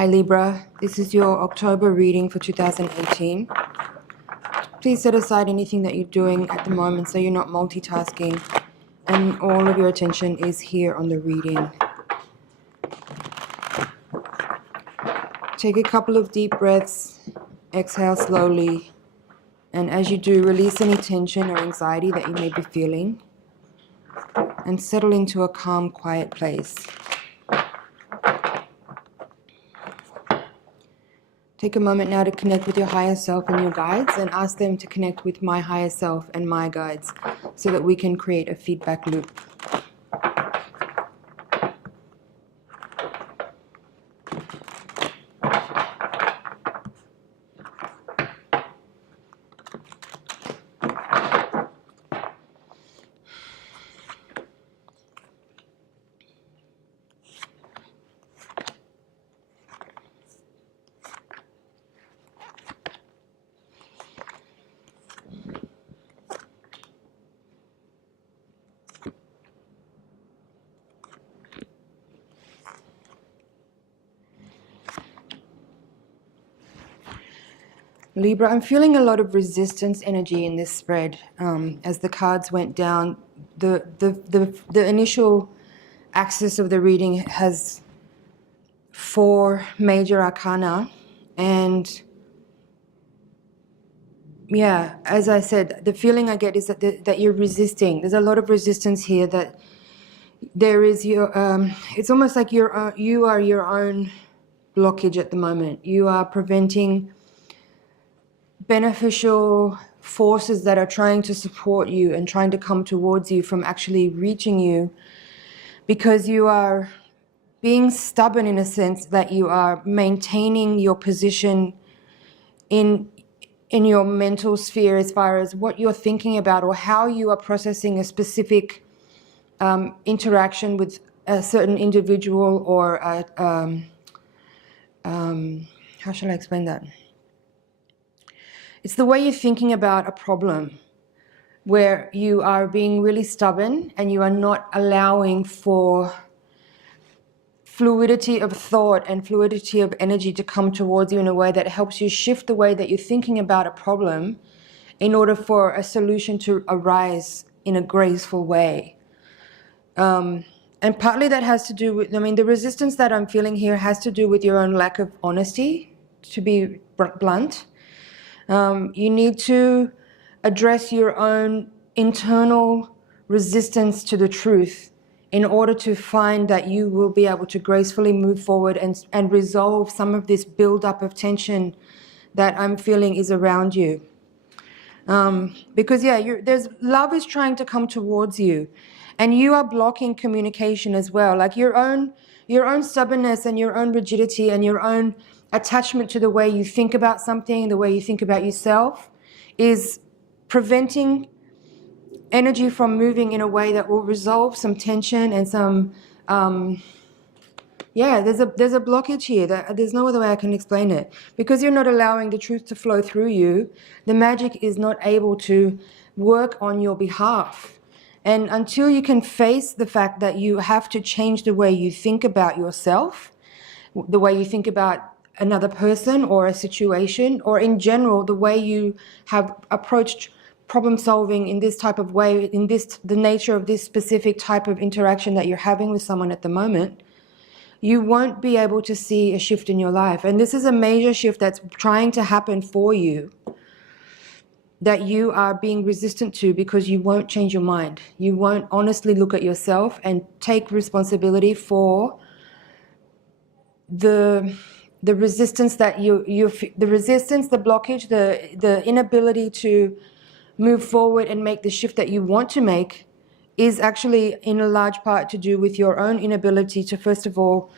Hi Libra, this is your October reading for 2018. Please set aside anything that you're doing at the moment so you're not multitasking and all of your attention is here on the reading. Take a couple of deep breaths, exhale slowly, and as you do, release any tension or anxiety that you may be feeling and settle into a calm, quiet place. Take a moment now to connect with your higher self and your guides and ask them to connect with my higher self and my guides so that we can create a feedback loop. Libra, I'm feeling a lot of resistance energy in this spread. As the cards went down, the initial axis of the reading has 4 major arcana, and yeah, as I said, the feeling I get is that you're resisting. There's a lot of resistance here. That there is your. It's almost like you are your own blockage at the moment. You are preventing beneficial forces that are trying to support you and trying to come towards you from actually reaching you, because you are being stubborn in a sense that you are maintaining your position in your mental sphere as far as what you're thinking about or how you are processing a specific interaction with a certain individual or how shall I explain that? It's the way you're thinking about a problem, where you are being really stubborn and you are not allowing for fluidity of thought and fluidity of energy to come towards you in a way that helps you shift the way that you're thinking about a problem in order for a solution to arise in a graceful way. And partly that has to do with, the resistance that I'm feeling here has to do with your own lack of honesty, to be blunt. You need to address your own internal resistance to the truth in order to find that you will be able to gracefully move forward and resolve some of this build-up of tension that I'm feeling is around you. Because there's love is trying to come towards you, and you are blocking communication as well. Like your own stubbornness and your own rigidity and your own attachment to the way you think about something, the way you think about yourself, is preventing energy from moving in a way that will resolve some tension and some there's a blockage here. There's no other way I can explain it. Because you're not allowing the truth to flow through you, the magic is not able to work on your behalf. And until you can face the fact that you have to change the way you think about yourself, the way you think about another person or a situation, or in general, the way you have approached problem solving in this type of way, the nature of this specific type of interaction that you're having with someone at the moment, you won't be able to see a shift in your life. And this is a major shift that's trying to happen for you, that you are being resistant to, because you won't change your mind. You won't honestly look at yourself and take responsibility for the resistance that the resistance, the blockage, the inability to move forward and make the shift that you want to make is actually in a large part to do with your own inability to, first of all,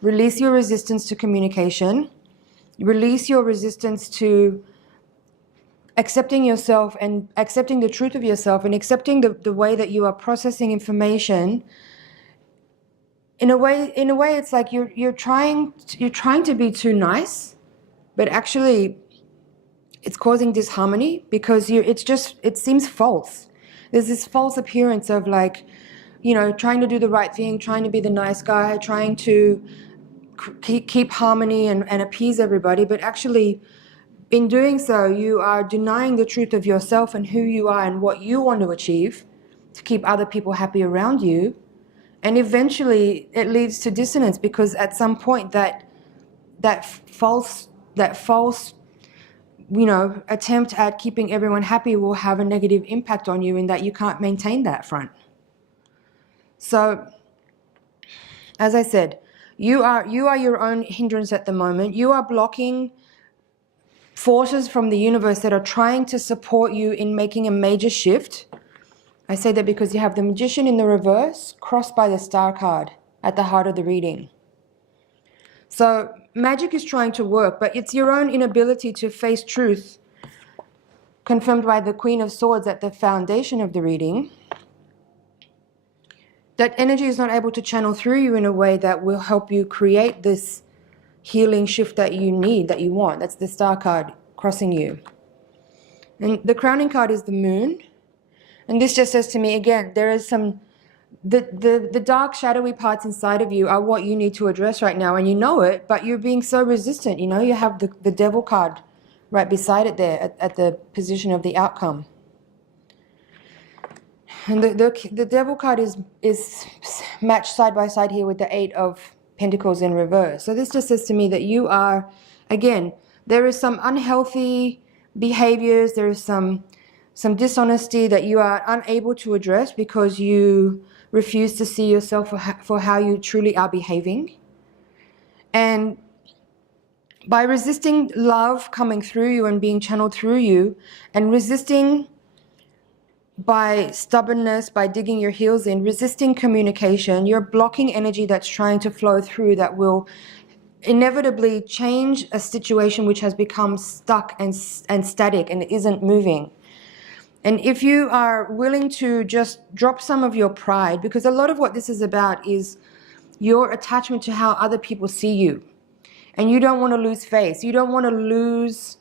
release your resistance to communication, release your resistance to accepting yourself and accepting the truth of yourself and accepting the way that you are processing information. In a way, it's like you're trying to be too nice, but actually it's causing disharmony because it seems false. There's this false appearance of trying to do the right thing, trying to be the nice guy, trying to keep harmony and appease everybody, but actually in doing so, you are denying the truth of yourself and who you are and what you want to achieve to keep other people happy around you. And eventually it leads to dissonance, because at some point that false attempt at keeping everyone happy will have a negative impact on you, in that you can't maintain that front. So, as I said, you are your own hindrance at the moment. You are blocking forces from the universe that are trying to support you in making a major shift. I say that because you have the Magician in the reverse, crossed by the Star card at the heart of the reading. So magic is trying to work, but it's your own inability to face truth, confirmed by the Queen of Swords at the foundation of the reading. That energy is not able to channel through you in a way that will help you create this healing shift that you need, that you want. That's the Star card crossing you. And the crowning card is the Moon. And this just says to me, again, there is some, the dark shadowy parts inside of you are what you need to address right now. And you know it, but you're being so resistant. You know, you have the Devil card right beside it there at the position of the outcome. And the Devil card is matched side by side here with the Eight of Pentacles in reverse. So this just says to me that you are, again, there is some unhealthy behaviors, there is some dishonesty that you are unable to address because you refuse to see yourself for how you truly are behaving. And by resisting love coming through you and being channeled through you, and resisting by stubbornness, by digging your heels in, resisting communication, you're blocking energy that's trying to flow through that will inevitably change a situation which has become stuck and static and isn't moving. And if you are willing to just drop some of your pride, because a lot of what this is about is your attachment to how other people see you. And you don't want to lose face. You don't want to lose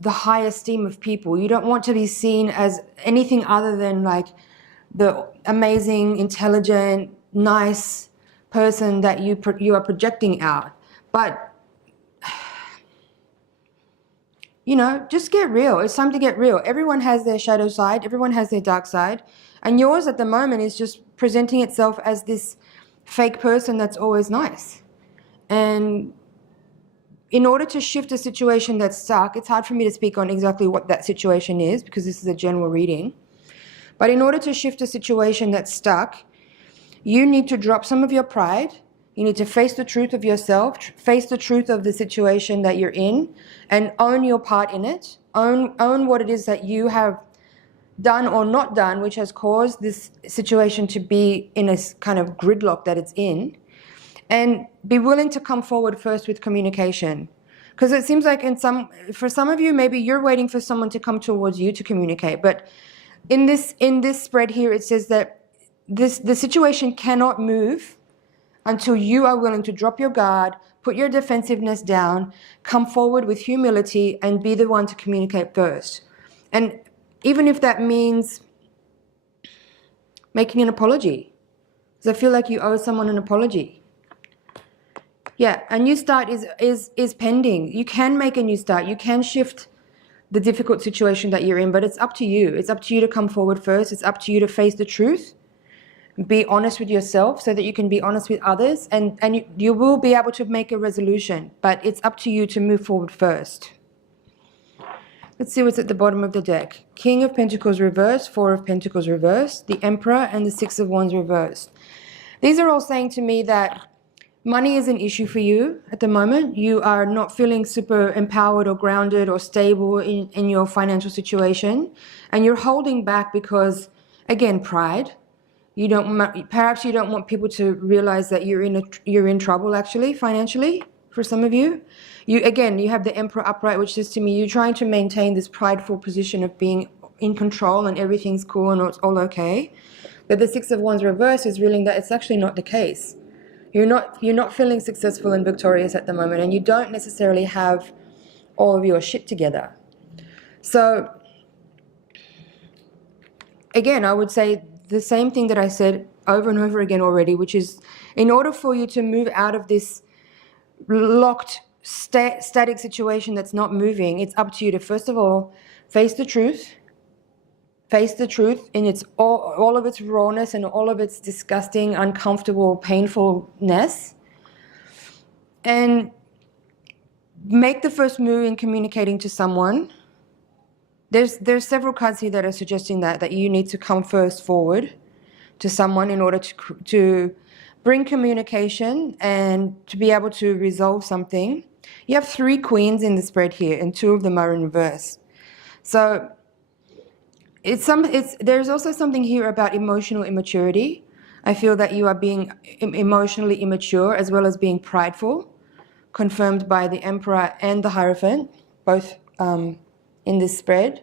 the high esteem of people. You don't want to be seen as anything other than like the amazing, intelligent, nice person that you are projecting out. But you know, just get real. It's time to get real. Everyone has their shadow side. Everyone has their dark side. And yours at the moment is just presenting itself as this fake person that's always nice. And in order to shift a situation that's stuck, it's hard for me to speak on exactly what that situation is because this is a general reading. But in order to shift a situation that's stuck, you need to drop some of your pride. You need to face the truth of yourself, face the truth of the situation that you're in, and own your part in it. Own what it is that you have done or not done, which has caused this situation to be in a kind of gridlock that it's in. And be willing to come forward first with communication. Because it seems like for some of you, maybe you're waiting for someone to come towards you to communicate. But in this spread here, it says that the situation cannot move until you are willing to drop your guard, put your defensiveness down, come forward with humility, and be the one to communicate first. And even if that means making an apology, because I feel like you owe someone an apology. Yeah, a new start is pending. You can make a new start. You can shift the difficult situation that you're in, but it's up to you. It's up to you to come forward first. It's up to you to face the truth. Be honest with yourself so that you can be honest with others, and you will be able to make a resolution, but it's up to you to move forward first. Let's see what's at the bottom of the deck. King of Pentacles reversed, Four of Pentacles reversed, the Emperor, and the Six of Wands reversed. These are all saying to me that money is an issue for you at the moment. You are not feeling super empowered or grounded or stable in your financial situation, and you're holding back because, again, pride. Perhaps you don't want people to realize that you're in trouble actually financially. For some of you, you have the Emperor upright, which says to me you're trying to maintain this prideful position of being in control and everything's cool and it's all okay. But the Six of Wands reverse is revealing that it's actually not the case. You're not feeling successful and victorious at the moment, and you don't necessarily have all of your shit together. So again, I would say the same thing that I said over and over again already, which is in order for you to move out of this locked static situation that's not moving, it's up to you to, first of all, face the truth in its all of its rawness and all of its disgusting, uncomfortable, painfulness, and make the first move in communicating to someone. There's several cards here that are suggesting that you need to come first forward to someone in order to bring communication and to be able to resolve something. You have 3 queens in the spread here, and 2 of them are in reverse. So there's also something here about emotional immaturity. I feel that you are being emotionally immature as well as being prideful, confirmed by the Emperor and the Hierophant, both in this spread,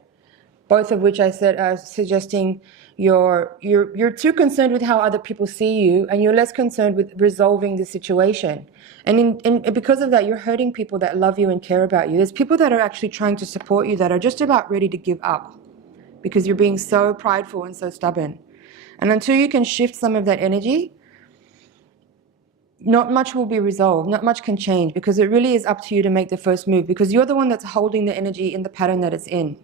both of which I said are suggesting you're too concerned with how other people see you, and you're less concerned with resolving the situation. And because of that, you're hurting people that love you and care about you. There's people that are actually trying to support you that are just about ready to give up because you're being so prideful and so stubborn. And until you can shift some of that energy, not much will be resolved, not much can change, because it really is up to you to make the first move, because you're the one that's holding the energy in the pattern that it's in.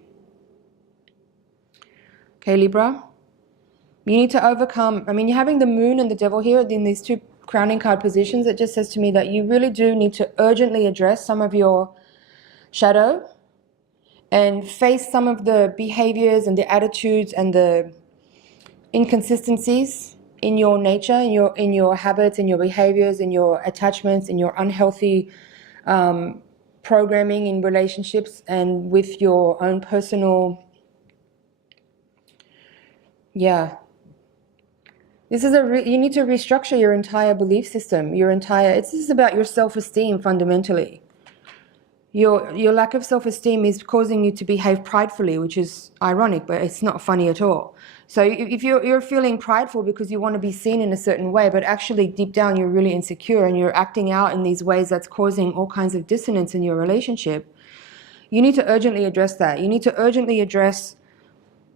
Okay, Libra? You need to overcome, you're having the moon and the devil here in these 2 crowning card positions. It just says to me that you really do need to urgently address some of your shadow and face some of the behaviors and the attitudes and the inconsistencies in your nature, in your habits, in your behaviors, in your attachments, in your unhealthy programming in relationships and with your own personal, This is you need to restructure your entire belief system, this is about your self-esteem fundamentally. Your lack of self-esteem is causing you to behave pridefully, which is ironic, but it's not funny at all. So if you're feeling prideful because you want to be seen in a certain way, but actually deep down you're really insecure and you're acting out in these ways that's causing all kinds of dissonance in your relationship, you need to urgently address that. You need to urgently address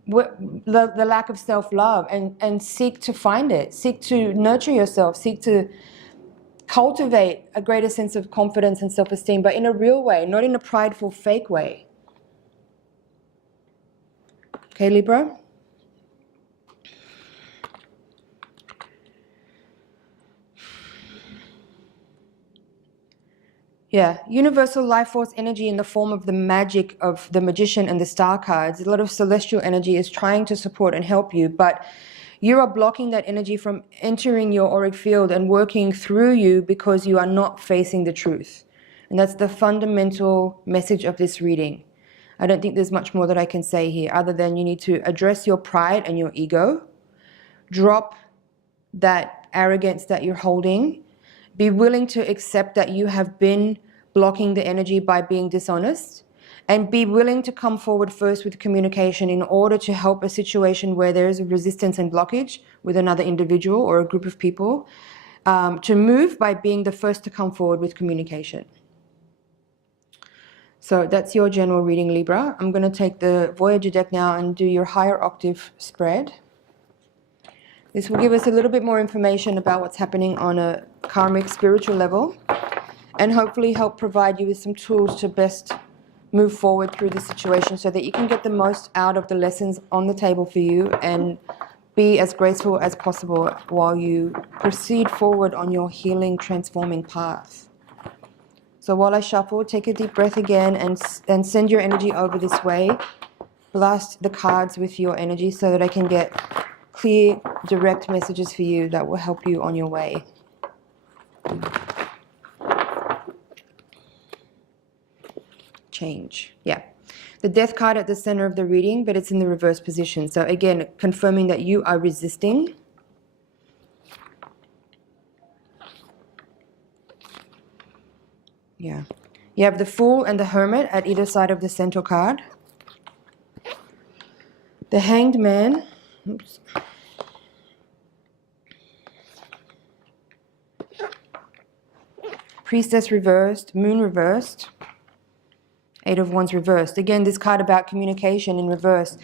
the lack of self-love and seek to find it, seek to nurture yourself, seek to cultivate a greater sense of confidence and self-esteem, but in a real way, not in a prideful, fake way. Okay, Libra? Yeah, universal life force energy in the form of the magic of the Magician and the Star cards. A lot of celestial energy is trying to support and help you, but you are blocking that energy from entering your auric field and working through you because you are not facing the truth. And that's the fundamental message of this reading. I don't think there's much more that I can say here other than you need to address your pride and your ego, drop that arrogance that you're holding, be willing to accept that you have been blocking the energy by being dishonest, and be willing to come forward first with communication in order to help a situation where there is a resistance and blockage with another individual or a group of people, to move by being the first to come forward with communication. So that's your general reading, Libra. I'm going to take the Voyager deck now and do your higher octave spread. This will give us a little bit more information about what's happening on a karmic spiritual level, and hopefully help provide you with some tools to best move forward through the situation so that you can get the most out of the lessons on the table for you and be as graceful as possible while you proceed forward on your healing, transforming path. So while I shuffle, take a deep breath again and send your energy over this way. Blast the cards with your energy so that I can get clear, direct messages for you that will help you on your way. Change. Yeah. The Death card at the center of the reading, but it's in the reverse position. So again, confirming that you are resisting. Yeah. You have the Fool and the Hermit at either side of the Centaur card. The Hanged Man. Oops. Priestess reversed, Moon reversed, Eight of Wands reversed. Again, this card about communication in reverse.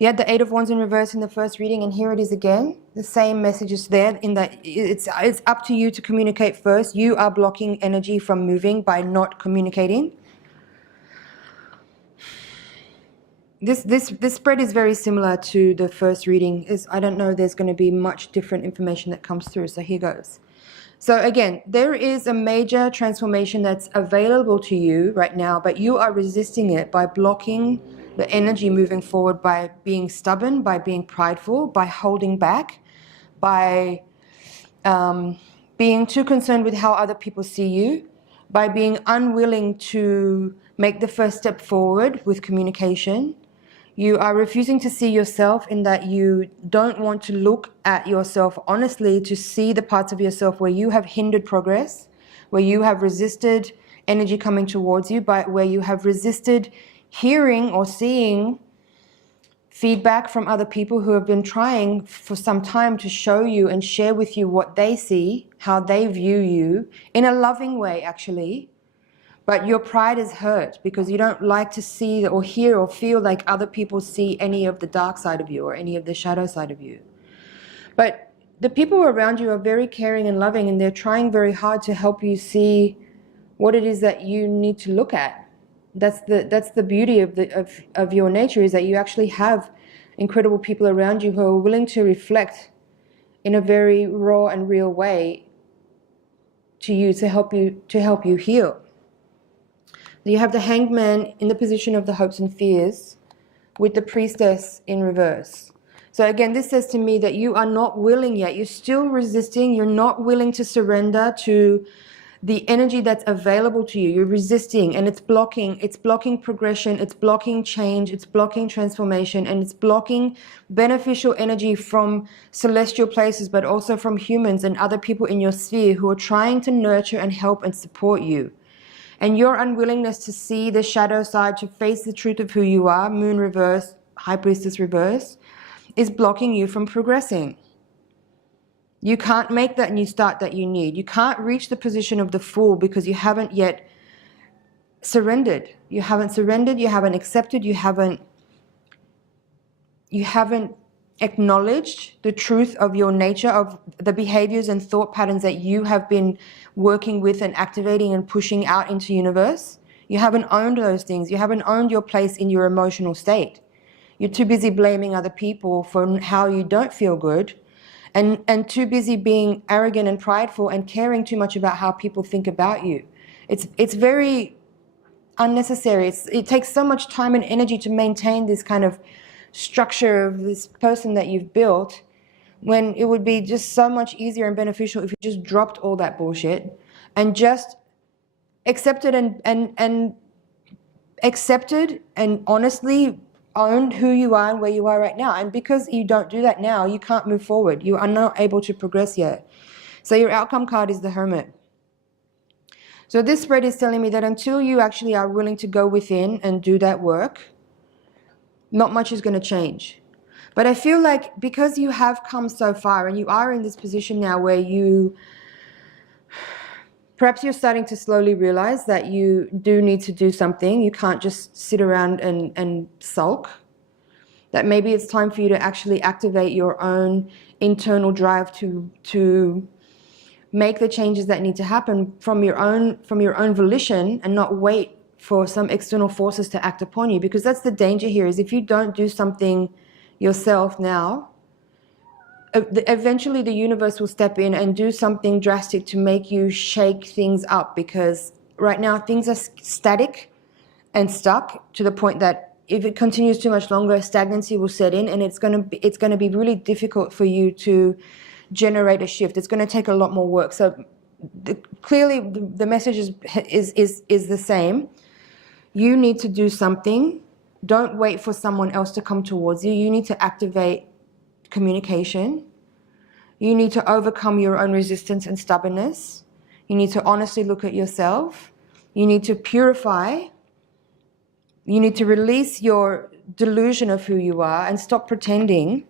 You had the Eight of Wands in reverse in the first reading, and here it is again. The same message is there in that it's up to you to communicate first. You are blocking energy from moving by not communicating. This spread is very similar to the first reading. I don't know there's going to be much different information that comes through, so here goes. So again, there is a major transformation that's available to you right now, but you are resisting it by blocking the energy moving forward, by being stubborn, by being prideful, by holding back, by being too concerned with how other people see you, by being unwilling to make the first step forward with communication. You are refusing to see yourself, in that you don't want to look at yourself honestly to see the parts of yourself where you have hindered progress, where you have resisted energy coming towards you, where you have resisted hearing or seeing feedback from other people who have been trying for some time to show you and share with you what they see, how they view you, in a loving way actually. But your pride is hurt because you don't like to see or hear or feel like other people see any of the dark side of you or any of the shadow side of you. But the people around you are very caring and loving, and they're trying very hard to help you see what it is that you need to look at. That's the beauty of your nature, is that you actually have incredible people around you who are willing to reflect in a very raw and real way to you, to help you heal. You have the Hanged Man in the position of the hopes and fears, with the Priestess in reverse. So again, this says to me that you are not willing yet. You're still resisting. You're not willing to surrender to the energy that's available to you. You're resisting, and it's blocking progression, it's blocking change, it's blocking transformation, and it's blocking beneficial energy from celestial places, but also from humans and other people in your sphere who are trying to nurture and help and support you. And your unwillingness to see the shadow side, to face the truth of who you are, Moon reverse, High Priestess reverse, is blocking you from progressing. You can't make that new start that you need. You can't reach the position of the Fool because you haven't yet surrendered. You haven't surrendered, you haven't accepted, you haven't acknowledged the truth of your nature, of the behaviors and thought patterns that you have been working with and activating and pushing out into universe. You haven't owned those things. You haven't owned your place in your emotional state. You're too busy blaming other people for how you don't feel good, and too busy being arrogant and prideful and caring too much about how people think about you. It's very unnecessary. It takes so much time and energy to maintain this kind of structure of this person that you've built, when it would be just so much easier and beneficial if you just dropped all that bullshit and just accepted and honestly owned who you are and where you are right now. And because you don't do that now, you can't move forward. You are not able to progress yet. So your outcome card is the Hermit. So this spread is telling me that until you actually are willing to go within and do that work, not much is going to change. But I feel like because you have come so far and you are in this position now where perhaps you're starting to slowly realize that you do need to do something. You can't just sit around and sulk. That maybe it's time for you to actually activate your own internal drive to make the changes that need to happen from your own volition, and not wait for some external forces to act upon you. Because that's the danger here, is if you don't do something yourself now, eventually the universe will step in and do something drastic to make you shake things up. Because right now things are static and stuck to the point that if it continues too much longer, stagnancy will set in, and it's going to be really difficult for you to generate a shift. It's going to take a lot more work. So clearly the message is the same. You need to do something. Don't wait for someone else to come towards you. You need to activate communication. You need to overcome your own resistance and stubbornness. You need to honestly look at yourself. You need to purify. You need to release your delusion of who you are and stop pretending.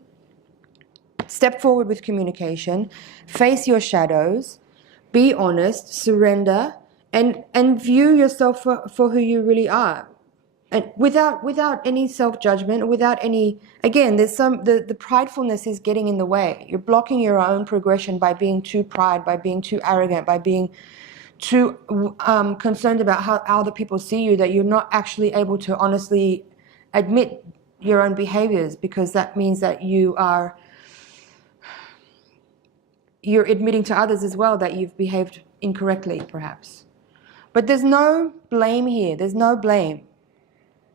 Step forward with communication. Face your shadows. Be honest. Surrender. And view yourself for who you really are. And without any self-judgment, without any, again, there's the pridefulness is getting in the way. You're blocking your own progression by being too by being too arrogant, by being too concerned about how other people see you, that you're not actually able to honestly admit your own behaviors, because that means that you're admitting to others as well that you've behaved incorrectly, perhaps. But there's no blame here. There's no blame.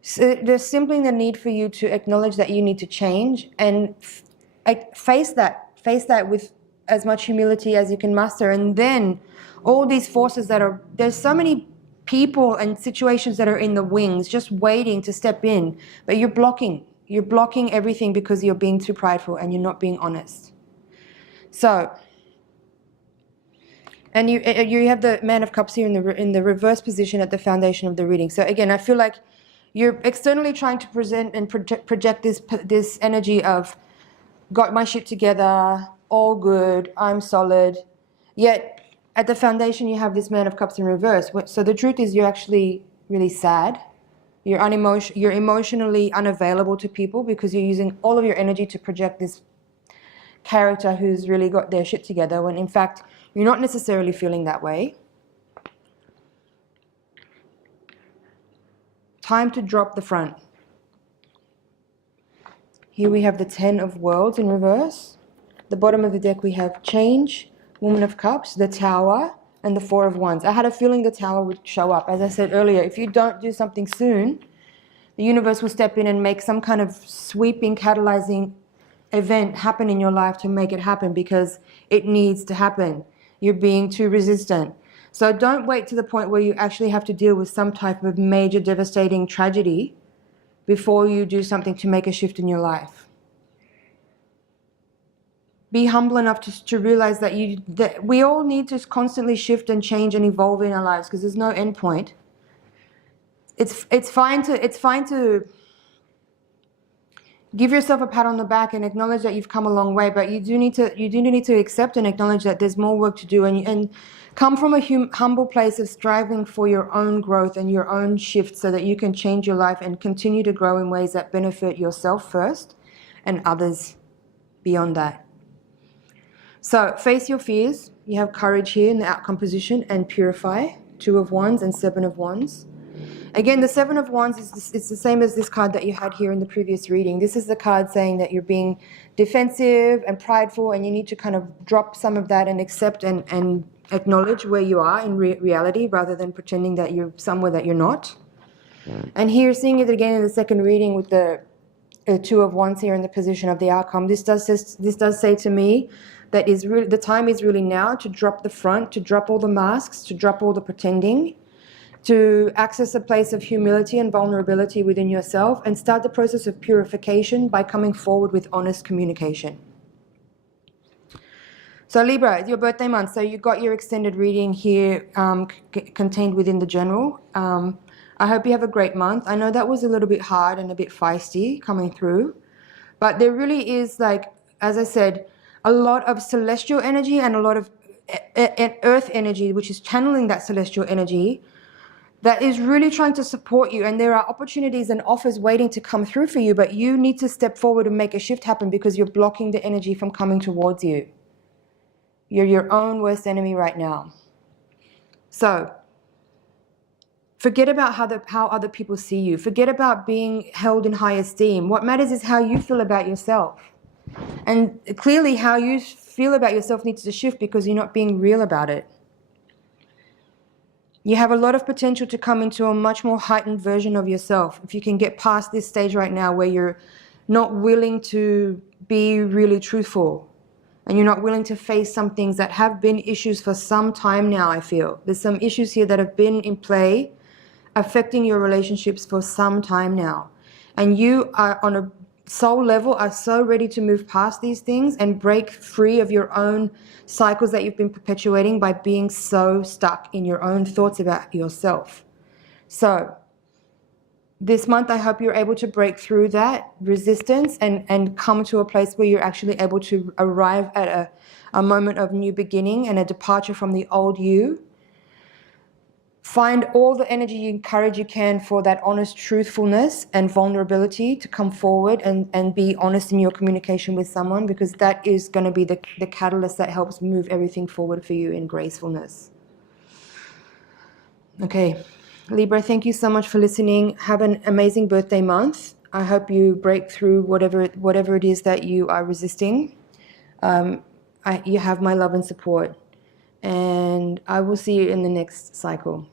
So there's simply the need for you to acknowledge that you need to change and face that with as much humility as you can muster. And then all these forces there's so many people and situations that are in the wings just waiting to step in, but you're blocking everything because you're being too prideful and you're not being honest. So, and you have the Man of Cups here in the reverse position at the foundation of the reading. So again, I feel like you're externally trying to present and project this energy of got my shit together, all good, I'm solid. Yet at the foundation you have this Man of Cups in reverse. So the truth is you're actually really sad. You're emotionally unavailable to people because you're using all of your energy to project this character who's really got their shit together, when in fact you're not necessarily feeling that way. Time to drop the front. Here we have the Ten of Worlds in reverse. The bottom of the deck we have Change, Woman of Cups, the Tower, and the Four of Wands. I had a feeling the Tower would show up. As I said earlier, if you don't do something soon, the universe will step in and make some kind of sweeping, catalyzing event happen in your life to make it happen, because it needs to happen. You're being too resistant. So don't wait to the point where you actually have to deal with some type of major devastating tragedy before you do something to make a shift in your life. Be humble enough to realize that we all need to constantly shift and change and evolve in our lives, because there's no end point. It's fine to give yourself a pat on the back and acknowledge that you've come a long way, but you do need to accept and acknowledge that there's more work to do, and come from a humble place of striving for your own growth and your own shift, so that you can change your life and continue to grow in ways that benefit yourself first and others beyond that. So face your fears. You have courage here in the outcome position, and purify. Two of Wands and Seven of Wands. Again, the Seven of Wands is the same as this card that you had here in the previous reading. This is the card saying that you're being defensive and prideful, and you need to kind of drop some of that and accept and acknowledge where you are in reality, rather than pretending that you're somewhere that you're not. And here, seeing it again in the second reading with the Two of Wands here in the position of the outcome, this does say to me that the time is really now to drop the front, to drop all the masks, to drop all the pretending, to access a place of humility and vulnerability within yourself, and start the process of purification by coming forward with honest communication. So Libra, it's your birthday month, so you got your extended reading here contained within the general. I hope you have a great month. I know that was a little bit hard and a bit feisty coming through, but there really is, like, as I said, a lot of celestial energy and a lot of earth energy, which is channeling that celestial energy, that is really trying to support you. And there are opportunities and offers waiting to come through for you, but you need to step forward and make a shift happen, because you're blocking the energy from coming towards you. You're your own worst enemy right now. So forget about how other people see you. Forget about being held in high esteem. What matters is how you feel about yourself. And clearly how you feel about yourself needs to shift, because you're not being real about it. You have a lot of potential to come into a much more heightened version of yourself. If you can get past this stage right now where you're not willing to be really truthful, and you're not willing to face some things that have been issues for some time now, I feel. There's some issues here that have been in play, affecting your relationships for some time now. And you are on a soul level are so ready to move past these things and break free of your own cycles that you've been perpetuating by being so stuck in your own thoughts about yourself. So this month, I hope you're able to break through that resistance and come to a place where you're actually able to arrive at a moment of new beginning and a departure from the old you. Find all the energy and courage you can for that honest truthfulness and vulnerability to come forward and be honest in your communication with someone, because that is going to be the catalyst that helps move everything forward for you in gracefulness. Okay, Libra, thank you so much for listening. Have an amazing birthday month. I hope you break through whatever it is that you are resisting. You have my love and support. And I will see you in the next cycle.